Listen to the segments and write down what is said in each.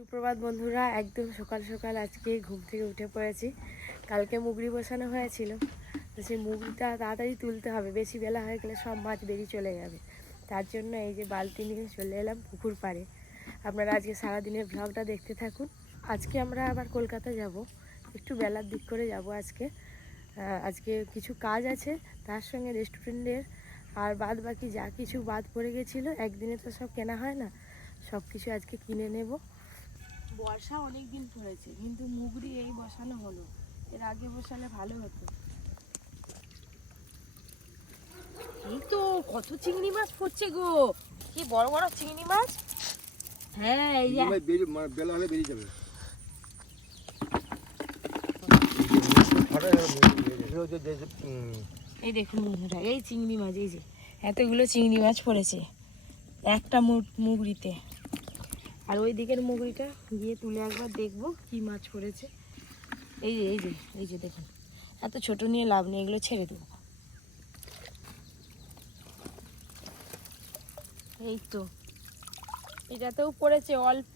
সুপ্রভাত বন্ধুরা, একদম সকাল সকাল আজকে ঘুম থেকে উঠে পড়েছি। কালকে মুগরি বসানো হয়েছিল, তো সেই মুগরিটা তাড়াতাড়ি তুলতে হবে। বেশি বেলা হয়ে গেলে সব মাছ বেরিয়ে চলে যাবে। তার জন্য এই যে বালতি নিয়ে চলে এলাম পুকুর পাড়ে। আপনারা আজকে সারাদিনের ব্লগটা দেখতে থাকুন। আজকে আমরা আবার কলকাতা যাব, একটু বেলার দিক করে যাব আজকে। আজকে কিছু কাজ আছে, তার সঙ্গে রেস্টুরেন্টের আর বাদ বাকি যা কিছু বাদ পড়ে গেছিল, একদিনে তো সব কেনা হয় না সব কিছু আজকে কিনে নেব। বর্ষা অনেক দিন পড়েছে কিন্তু মুগরি এই বসানো হলো। এর আগে বসালে ভালো হতো। এই তো কত চিংড়ি মাছ পড়ছে গো। কি বড় বড় চিংড়ি মাছ? হ্যাঁ এই যে ভাই বেরিয়ে মানে বেলা হলে বেরিয়ে যাবে। এই দেখুন বন্ধুরা এই চিংড়ি মাছ এই যে এতগুলো চিংড়ি মাছ পড়েছে একটা মু- মুগরিতে। আর ওই দিকের মুগরিটা গিয়ে তুলে একবার দেখব কি মাছ পড়েছে। এই যে এই যে এই যে দেখুন। এত ছোট নিয়ে লাভ নেই এগুলো ছেড়ে দেবো। এই তো। এটাতেও পড়েছে অল্প।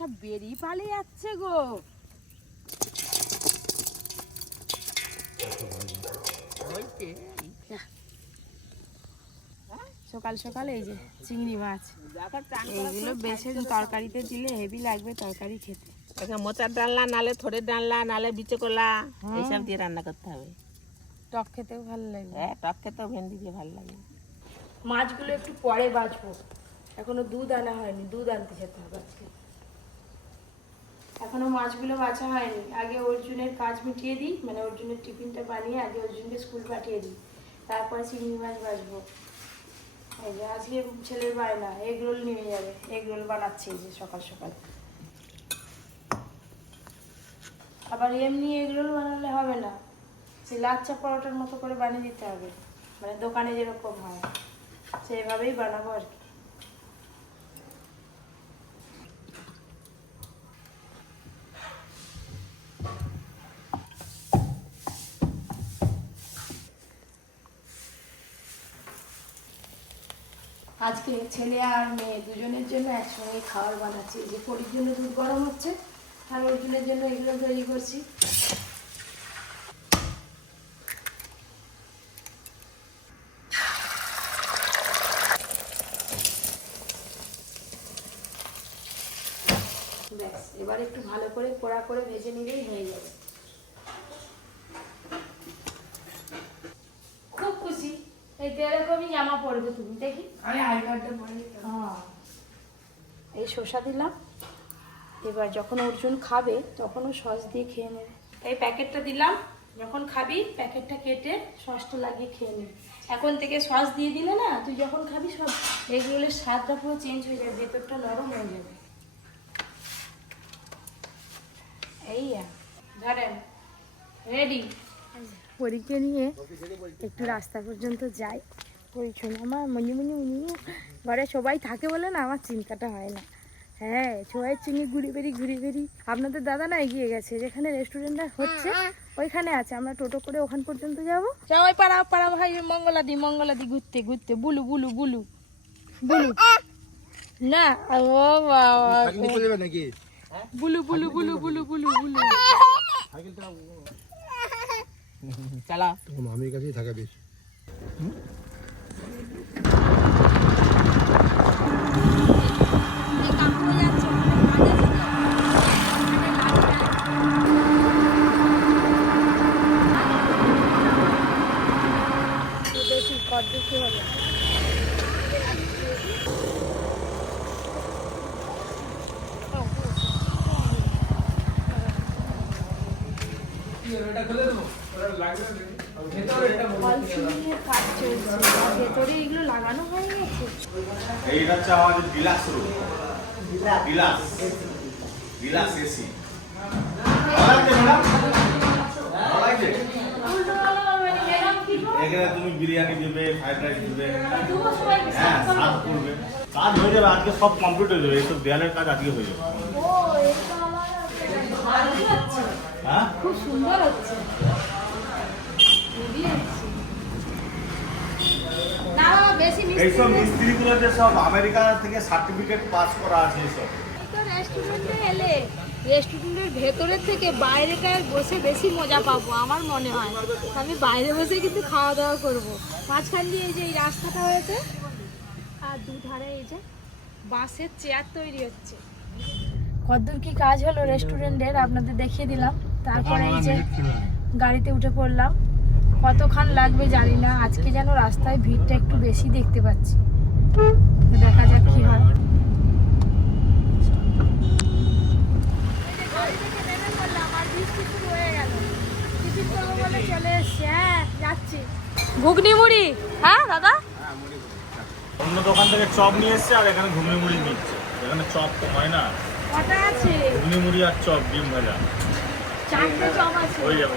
সব বেরিয়ে পালিয়ে যাচ্ছে গো। সকাল সকাল এই যে চিংড়ি মাছ। এইগুলো বেছে তরকারিতে দিলে হেভি লাগবে তরকারি খেতে। এখানে মোচার ডালনা নালে থোড়ের ডালনা নালে বিচে কলা। এইসব দিয়ে রান্না করতে হবে। টক খেতেও ভালো লাগবে হ্যাঁ টক খেতেও ভেন্ডি দিয়ে ভালো লাগে। মাছগুলো একটু পরে বাছবো এখনও দুধ আনা হয়নি দুধ আনতে যেতে হবে আজকে। এখনও মাছগুলো বাছা হয়নি। আগে অর্জুনের কাজ মিটিয়ে দিই মানে অর্জুনের টিফিনটা বানিয়ে আগে অর্জুনকে স্কুল পাঠিয়ে দিই। তারপরে চিংড়ি মাছ বাছবো এই যে আজকে ছেলের বায়না এগ রোল নিয়ে যাবে। এগ রোল বানাচ্ছি যে সকাল সকাল। আবার এমনি এগ রোল বানালে হবে না। সে লাচ্চা পরোটার মতো করে বানিয়ে দিতে হবে। মানে দোকানে যেরকম হয়, সেইভাবেই বানাবো আর কি। আজকে ছেলে আর মেয়ে দুজনের জন্য একসঙ্গে খাবার বানাচ্ছি। যে পরির জন্য দুধ গরম হচ্ছে আর অর্জুনের জন্য এগুলো তৈরি করছি। ব্যাস, এবার একটু ভালো করে পোড়া করে ভেজে নিলেই হয়ে যাবে খুব খুশি এই তো এরকমই জামা পরবে তুমি দেখি। আমি আই কার্ডটা পরে হ্যাঁ। এই শসা দিলাম। এবার যখন অর্জুন খাবে তখনও সস দিয়ে খেয়ে নেবে। এই প্যাকেটটা দিলাম। যখন খাবি প্যাকেটটা কেটে সসটা লাগিয়ে খেয়ে নেবে এখন থেকে সস দিয়ে দিলে না তুই যখন খাবি সব এগুলোর স্বাদটা পুরো চেঞ্জ হয়ে যাবে ভেতরটা নরম হয়ে যাবে। এই আর, ধরেন রেডি পরীক্ষা নিয়ে একটু রাস্তা পর্যন্ত যাই। পরিচ্ছন্ন আমার মনি মনি মনি ঘরে সবাই থাকে বলে না আমার চিন্তাটা হয় না হ্যাঁ সবাই চিনি ঘুরি বেরি ঘুরি বেরি আপনাদের দাদা না এগিয়ে গেছে যেখানে রেস্টুরেন্টটা হচ্ছে ওইখানে আছে আমরা টোটো করে ওখান পর্যন্ত যাব সবাই পাড়া পাড়া ভাই মঙ্গলাদি মঙ্গলাদি ঘুরতে ঘুরতে বুলু বুলু বুলু বুলু না ও বাবা বুলু বুলু বুলু বুলু বুলু বুলু চলো তোমার মামির কাছেই থাকা বেশ দেখি কত কি হলো কলসিংয়ের কাজ চলছে। ভেতরে এগুলো লাগানো হয়ে গেছে? এইটা হচ্ছে আমাদের বিলাস রুম বিলাস। বিলাস। এসি লাগছে এখানে তুমি বিরিয়ানি দিবে ফ্রাইড রাইস দিবে। হ্যাঁ সার্ভ করবে? কাজ হয়ে যাবে আজকে সব কমপ্লিট হয়ে যাবে। এইসব দেয়ালের কাজ আজকে হয়ে যাবে। ও এটা আমার ভালোই হচ্ছে হ্যাঁ? খুব সুন্দর হচ্ছে হেভি হচ্ছে না বাবা, বেশি মিষ্টি এইসব মিস্ত্রিগুলো যে সব আমেরিকা থেকে সার্টিফিকেট পাস করা আছে এইসব রেস্টুরেন্টে এলে। রেস্টুরেন্টের ভেতরের থেকে বাইরেটায় বসে বেশি মজা পাবো আমার মনে হয়। আমি বাইরে বসে কিন্তু খাওয়া দাওয়া করব। মাঝখান দিয়ে এই যে এই রাস্তাটা হয়েছে আর দুধারে এই যে বাঁশের চেয়ার তৈরি হচ্ছে। কতদূর কি কাজ হলো রেস্টুরেন্টের আপনাদের দেখিয়ে দিলাম। তারপরে এই যে গাড়িতে উঠে পড়লাম। কতক্ষণ লাগবে জানি না। আজকে যেন রাস্তায় ভিড়টা একটু বেশি দেখতে পাচ্ছি। দেখা যাক কি হয়। ঘুগনি মুড়ি হ্যাঁ দাদা? অন্য দোকান থেকে চপ নিয়ে এসছে আর এখানে ঘুগনি মুড়ি নিচ্ছে। এখানে চপ তো হয় না। কটা আছে? ঘুগনি মুড়ি আর চপ ডিম ভাজা। চারটে চপ আছে। হয়ে যাবে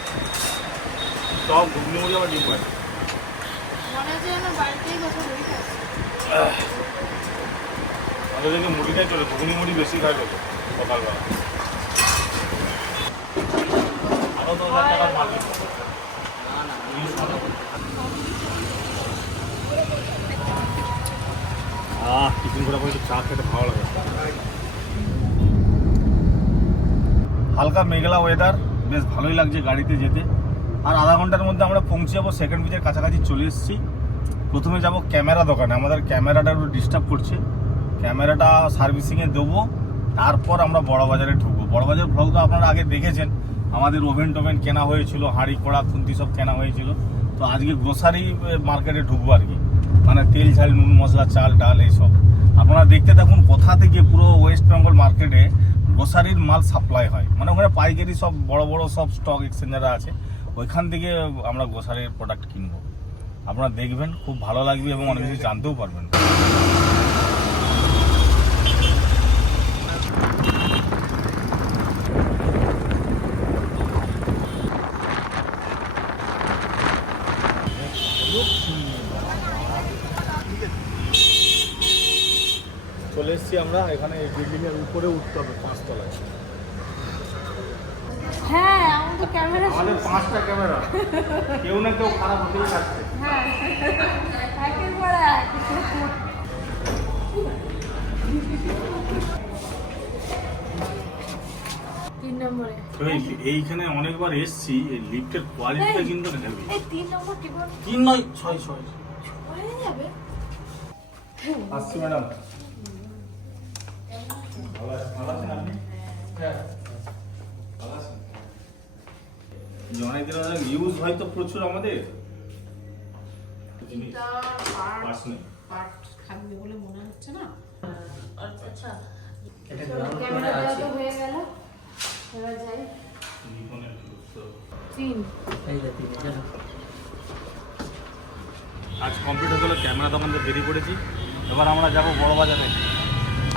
সব ঘুগনি মুড়ি আবার ডিম আমাদের মুড়িটাই চলে ঘুগনি মুড়ি বেশি খায় লোকে সকালবেলা। আরও দশ হাজার টাকার মাল আহ টিফিন পরে চা খেতে ভালো লাগে। হালকা মেঘলা ওয়েদার বেশ ভালোই লাগছে গাড়িতে যেতে। আর আধা ঘণ্টার মধ্যে আমরা পৌঁছে যাব সেকেন্ড ব্রিজের কাছাকাছি চলে এসেছি। প্রথমে যাব ক্যামেরা দোকানে, আমাদের ক্যামেরাটা একটু ডিস্টার্ব করছে। ক্যামেরাটা সার্ভিসিংয়ে দেবো, তারপর আমরা বড় বাজারে ঢুকবো। বড় বাজার ব্লগ তো আপনারা আগে দেখেছেন, আমাদের ওভেন টোভেন কেনা হয়েছিল, হাঁড়ি, কড়া, খুন্তি সব কেনা হয়েছিল। তো আজকে গ্রোসারি মার্কেটে ঢুকবো আর কি। মানে তেল, ঝাল, নুন, মশলা, চাল, ডাল, এইসব। আপনারা দেখতে থাকুন কোথা থেকে পুরো ওয়েস্ট বেঙ্গল মার্কেটে গ্রোসারির মাল সাপ্লাই হয়। মানে ওখানে পাইকারি সব, বড় বড় সব স্টক এক্সচেঞ্জাররা আছে। ওইখান থেকে আমরা গ্রোসারির প্রোডাক্ট কিনবো। আপনারা দেখবেন, খুব ভালো লাগবে এবং অনেক কিছু জানতেও পারবেন। চলে এসেছি আমরা, এখানে বিল্ডিং এর উপরে উঠতে হবে, পাঁচতলায়। হ্যাঁ ক্যামেরা আমাদের পাঁচটা ক্যামেরা। কেউ না কেউ খারাপ হতেই থাকছে। হ্যাঁ। একের পর এক। এইখানে অনেকবার এসছি এই লিফটের কোয়ালিটিটা কিন্তু হেভি তিন নম্বর তিন নয় ছয় ছয়। যাবে? আসছি ম্যাডাম। ভালো আছেন আপনি? ভালো আছেন যে অনেক দিন ধরে ইউজ হয় তো প্রচুর আমাদের। জিনিস পার্স নেই। ক্যামেরা দেওয়া তো হয়ে গেল। এবার যাই। নিকনের তো তিন। আজ কমপ্লিট হয়ে গেলো ক্যামেরা দোকান থেকে বেরিয়ে পড়েছি এবার আমরা যাব বড় বাজারে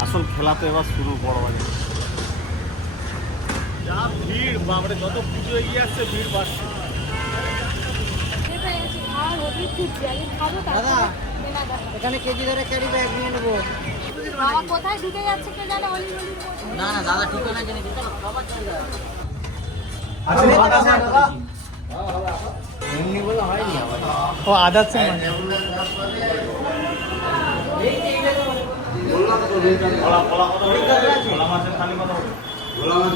আসল খেলা তো এবার শুরু বড় বাজারে যা ভিড় বাপরে যত পুজো এগিয়ে আসছে ভিড় বাড়ছে এখানে কেজি ধরে ক্যারি ব্যাগ নিয়ে নেব বাবা কোথায় ঢুকে যাচ্ছে কে জানে অলি না না দাদা ঠিকানা জেনে ও ভোলা মাছ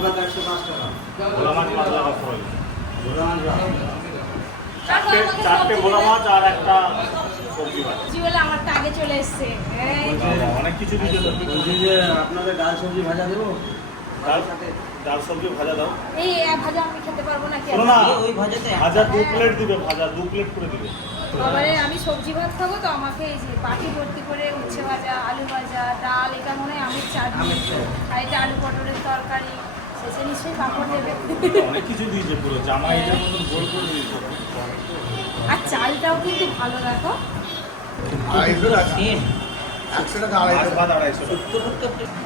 চারটে চারটে ভোলা মাছ আর একটা সবজি মাছ জি বলে আমারটা আগে চলে এসছে। অনেক কিছু দিতে তো আপনাদের ডাল সবজি ভাজা দেবো? ডাল ডাল সবজি ভাজা দাও। এই এক ভাজা আমি খেতে পারব না কি না ওই ভাজাতে ভাজা দু প্লেট দিবে ভাজা দু প্লেট করে দিবে। এবারে আমি সবজি ভাত খাব তো আমাকে এই যে বাটি ভর্তি করে উচ্ছে ভাজা আলু ভাজা ডাল এটা মনে হয় আমের চাটনি। আর এটা আলু পটলের তরকারি শেষে নিশ্চয়ই পাঁপড় দেবে। অনেক কিছু দিয়েছে পুরো জামা এটার মতন গোল করে দিয়েছে। আর চালটাও কিন্তু ভালো রাখো আড়াইশো টাকা। একশো টাকা আড়াইশো। ভাত আড়াইশো টাকা। সত্তর সত্তর থেকে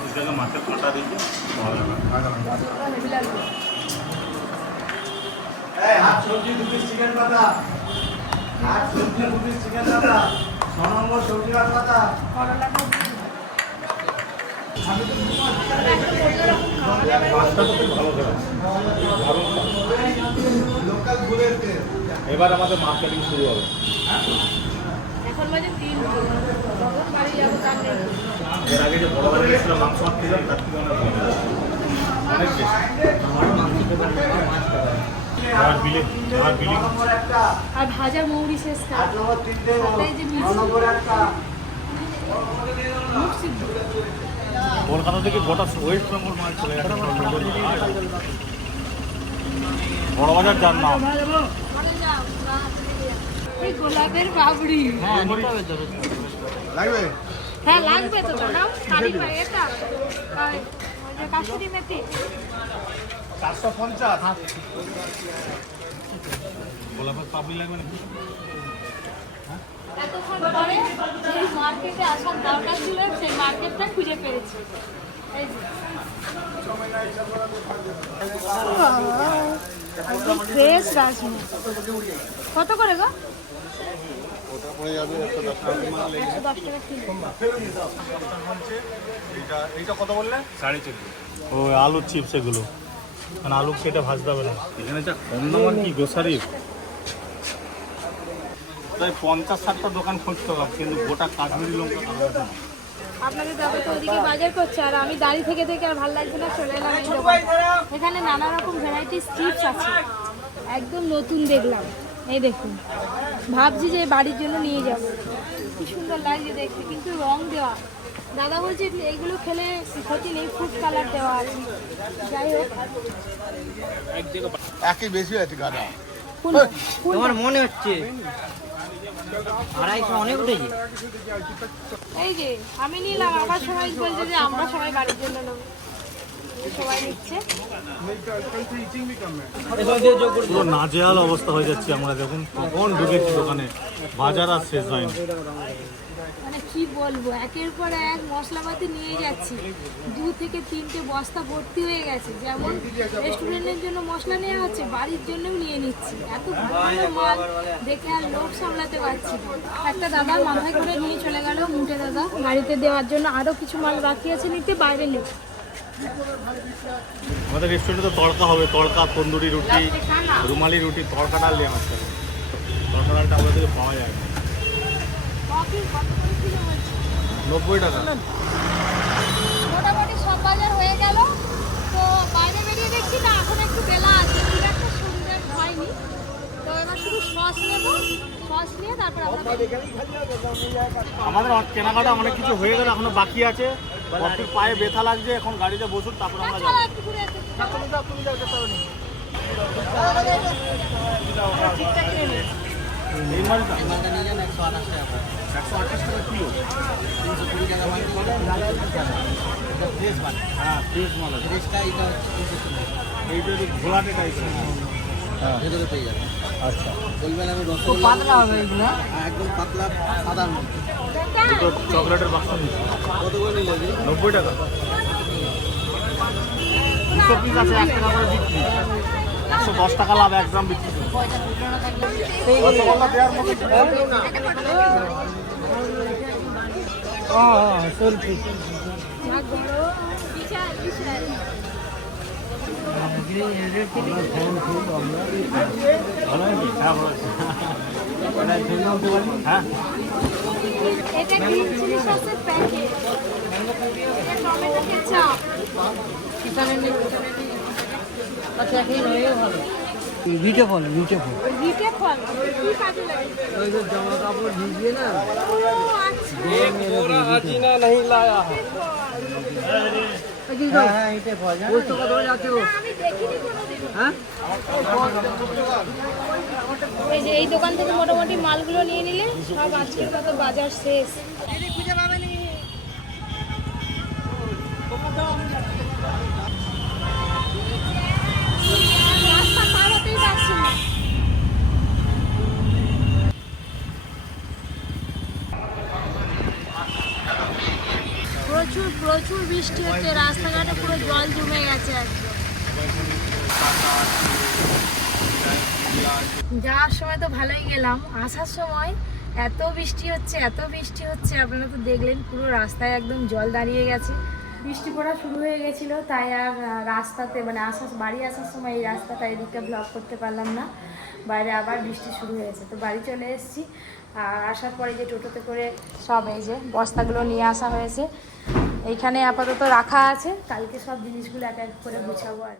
মাছের কাঁটা দিয়েছে ভালো লাগে হেভি লাগবে এই হাত সবজি দু পিস চিকেন পাতা হাত সবজি দু পিস চিকেন পাতা ছ নম্বর সবজি ভাত পাতা করলাটা মাছটা তো খুব ভালো খেলাম লোকাল গুড়ের তেল এবার আমাদের মার্কেটিং শুরু হবে। এখন বাজে তিন। কখন বাড়ি যাব তার নেই। এর আগে যে বড় বড় গেছিলাম মাংস খেলাম তার থেকে অনেক অনেক আর ভাজা মৌরি শেষ কলকাতা থেকে গোটা ওয়েস্ট বেঙ্গল মাল চলে গেছে বড় বাজার যার নাম এই গোলাপের বাবড়ি হ্যাঁ লাগবে? হ্যাঁ লাগবে তো দাঁড়াও শাড়ি পাই এটা কাশ্মীরি মেথি। চারশো পঞ্চাশ। গোলাপের পাপড়ি লাগবে নাকি? এতক্ষণ পরে যেই মার্কেটে আসার দরকার ছিল সেই মার্কেটটা খুঁজে পেয়েছি। এই যে। ফ্রেশ রাজমা কত করে গো? একশো দশ টাকা এইটা এইটা কত বললে সাড়ে চোদ্দ ও আলুর চিপস এগুলো। মানে আলু সেটা ভাজতে হবে না। এখানে যা কম দাম আর কি গ্রোসারির প্রায় পঞ্চাশ ষাটটা দোকান খুঁজতে হবে কিন্তু গোটা কাশ্মীরি লঙ্কা। আপনাদের দাদা তো ওদিকে বাজার করছে আর আমি দাঁড়িয়ে থেকে থেকে আর ভালো লাগছে না চলে এলাম এখানে নানা রকম ভ্যারাইটিস চিপস আছে। একদম নতুন দেখলাম। এই দেখুন। ভাবছি যে বাড়ির জন্য নিয়ে যাব। কি সুন্দর লাগছে দেখতে কিন্তু রং দেওয়া। দাদা বলছে যে এগুলো খেলে ক্ষতি নেই ফুড কালার দেওয়া আছে। যাই হোক। একই বেশি আছে গাদা। তোমার মনে হচ্ছে? আড়াইশো অনেক উঠেছে। এই যে আমি নিলাম আবার সবাই বলছে যে আমরা সবাই বাড়ির জন্য নেব। সবাই নিচ্ছে অবস্থা হয়ে যাচ্ছে আমরা দেখুন কখন ঢুকেছি দোকানে। বাজার আর শেষ হয়নি মানে কি বলব, একের পর এক মশলাপাতি নিয়ে যাচ্ছি। দু থেকে তিনটে বস্তা ভর্তি হয়ে গেছে। যেমন রেস্টুরেন্টের জন্য মশলা নেওয়া হচ্ছে, বাড়ির জন্যও নিয়ে নিচ্ছি। এত ভালো মাল দেখে আর লোভ সামলাতে পারছি একটা দাদা মাথায় করে নিয়ে চলে গেল মুটে দাদা, বাড়িতে দেওয়ার জন্য আরও কিছু মাল বাকি আছে, নিতে বাইরে নেব আমাদের রেস্টুরেন্টে তো তড়কা হবে তড়কা তন্দুরি রুটি রুমালি রুটি তড়কা ডাল দিয়ে আসতে হবে তড়কা ডালটা আমাদের থেকে পাওয়া যায় নব্বই টাকা। মোটামুটি সব বাজার হয়ে গেল। তো বাইরে বেরিয়ে দেখছি না এখন একটু বেলা আছে। খুব একটা সুন্দর হয়নি। তো এবার শুধু সস নেব। সস নিয়ে তারপর আমরা আমাদের কেনাকাটা অনেক কিছু হয়ে গেল এখনও বাকি আছে। কফির পায়ে ব্যথা লাগছে এখন গাড়িতে বসুন তারপর আমরা যাব। তুমি যাও তুমি যাও যেতে। এই মালটা নিয়ে যান একশো আঠাশ টাকা একশো আঠাশ টাকা কিলো তিনশো কুড়ি টাকা মাল পাবেন এটা ফ্রেশ মাল হ্যাঁ ফ্রেশ মাল ফ্রেশটা এটা এইটা ঘোলাটে টাইপের হ্যাঁ ভেতরে পেয়ে যাবেন আচ্ছা। বলবেন আমি রসগোল্লা পাতলা হবে এগুলো। একদম পাতলা সাদা দুটো চকলেটের বাক্স কত করে নিলে নব্বই টাকা। দুশো পিস আছে এক টাকা করে বিক্রি। একশো দশ টাকা লাভ এক গ্রাম বিক্রি। করি। রসগোল্লা দেওয়ার মতো কিছু এটা গ্রিন চিলি সসের প্যাকেট এটা টমেটো কেচাপ। বিউটিফুল বিউটিফুল রিটে ফল কি কাজে লাগে? ওই যে জামা কাপড় ভিজিয়ে না হ্যাঁ হ্যাঁ কত যাচ্ছে আমি দেখিনি এই যে এই দোকান থেকে মোটামুটি মালগুলো নিয়ে নিলে সব আজকের মতো বাজার শেষ। প্রচুর প্রচুর বৃষ্টি হচ্ছে রাস্তাঘাটে পুরো জল জমে গেছে একদম যাওয়ার সময় তো ভালোই গেলাম। আসার সময় এত বৃষ্টি হচ্ছে, এত বৃষ্টি হচ্ছে, আপনারা তো দেখলেন পুরো রাস্তায় একদম জল দাঁড়িয়ে গেছে। বৃষ্টি পড়া শুরু হয়ে গেছিল, তাই আর রাস্তাতে মানে আসার, বাড়ি আসার সময় এই রাস্তাটা এদিকটা ব্লক করতে পারলাম না। বাইরে আবার বৃষ্টি শুরু হয়েছে। তো বাড়ি চলে এসেছি। আর আসার পরে যে টোটোতে করে সব এই যে বস্তাগুলো নিয়ে আসা হয়েছে, এইখানে আপাতত রাখা আছে। কালকে সব জিনিসগুলো এক এক করে গুছাবো আর।